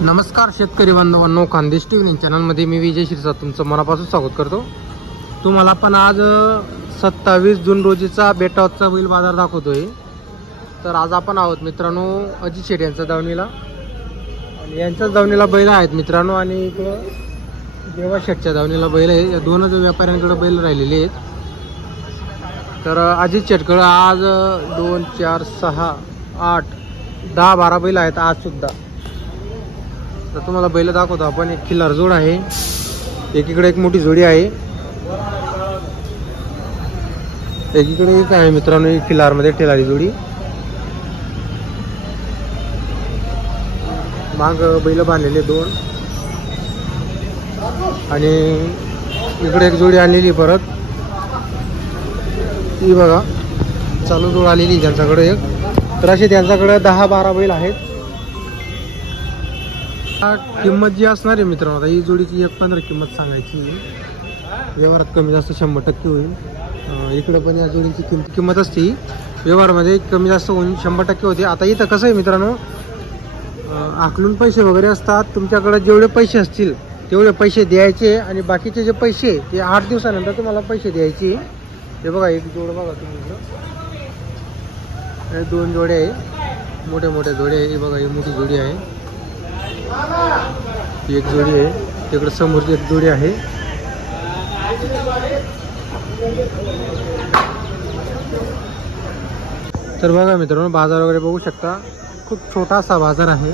नमस्कार शेतकरी बांधवांनो, खानदेश टीव्ही चॅनलमध्ये मी विजय शिरसाट तुमचं मनापासून स्वागत करतो। तुम्हाला पण आज 27 जून रोजीचा बेटावरचा बैल बाजार दाखवतोय। तर आज आपण आहोत मित्रांनो अजित शेट यांच्या दावणीला, आणि यांच्याच दावणीला बैल आहेत मित्रांनो, आणि इकडं देवा शेटच्या दावणीला बैल आहे। या दोनच व्यापाऱ्यांकडे बैल राहिलेले आहेत। तर अजित शेटकडे आज 2 4 6 8 10 12 बैल आहेत आज सुद्धा। तर तुम्हाला बैल दाखवतो आपण। एक खिल्लार जोड आहे, एकीकडे एक मोठी जोडी आहे, एकीकडे एक आहे मित्रांनो एक खिल्लार मध्ये ठेलारी जोडी। माग बैल बांधलेले दोन, आणि इकडे एक जोडी आलेली परत, ती बघा चालू जोड आलेली त्यांच्याकडे एक। तर असे त्यांच्याकडे 10 12 बैल आहेत। किंमत जी असणार आहे मित्रांनो, आता ही जोडीची 1.15 किंमत सांगायची, व्यवहारात कमी जास्त 100% होईल। इकडे पण या जोडीची किंमत असते, व्यवहारामध्ये कमी जास्त होऊन 100% होते। आता इथं कसं आहे मित्रांनो, आकलून पैसे वगैरे असतात, तुमच्याकडे जेवढे पैसे असतील तेवढे पैसे द्यायचे, आणि बाकीचे जे पैसे ते 8 दिवसानंतर तुम्हाला पैसे द्यायचे। हे बघा एक जोड बघा तुम्ही, हे 2 जोडे आहे, मोठे मोठे जोडे आहे। हे बघा ही मोठी जोडी आहे, एक जोडी आहे, तिकडे समोरची एक जोडी आहे। तर बघा मित्रांनो बाजार वगैरे बघू शकता, खूप छोटासा बाजार आहे।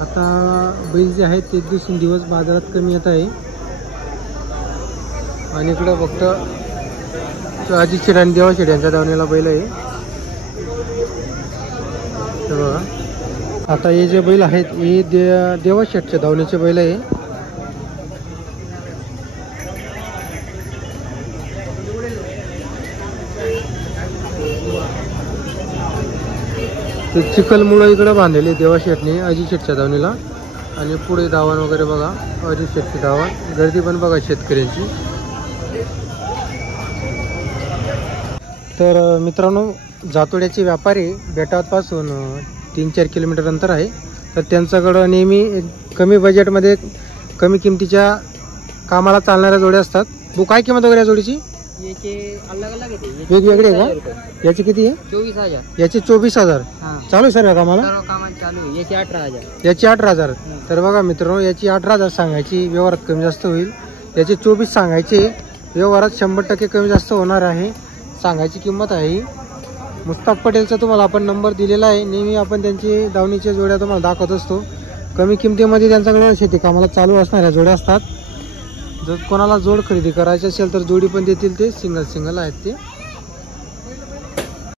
आता बैल जे आहेत ते दिवसेंदिवस बाजारात कमी येत आहे, आणि इकडे फक्त अजित शेट आणि देवा शेट यांच्या दावणीला बैल आहे। तर बघा आता हे जे बैल आहेत हे देवा शेटच्या दावणीचे बैल आहे। चिखलमुळं इकडे बांधलेले देवा शेटने अजित शेटच्या दावणीला, आणि पुढे दावण वगैरे बघा अजित शेटची दावण, गर्दी पण बघा शेतकऱ्यांची। तर मित्रांनो जातोड्याचे व्यापारी बेटावपासून 3-4 किलोमीटर अंतर आहे। तर त्यांच्याकडं नेहमी कमी बजेटमध्ये कमी किमतीच्या कामाला चालणाऱ्या जोड्या असतात। वो काय किंमत वगैरे जोडीची? याचे अलग अलग आहे, वेगवेगळे आहे का? याची किती आहे? 24,000। याची 24,000 चालू आहे सर या कामाला? सर्व कामाला चालू आहे। याची 18,000। याची 18,000। तर बघा मित्रांनो याची 18,000 सांगायची, व्यवहारात कमी जास्त होईल। याचे 24 सांगायचे, व्यवहारात 100% कमी जास्त होणार आहे, सांगायची किंमत आहे। मुस्ताफ पटेलचा तुम्हाला आपण नंबर दिलेला आहे, नेहमी आपण त्यांची दावणीच्या जोड्या तुम्हाला दाखवत असतो। कमी किमतीमध्ये त्यांच्याकडे शेती कामाला चालू असणाऱ्या जोड्या असतात। जर कोणाला जोड खरेदी करायची असेल तर जोडी पण देतील, ते सिंगल आहेत ते।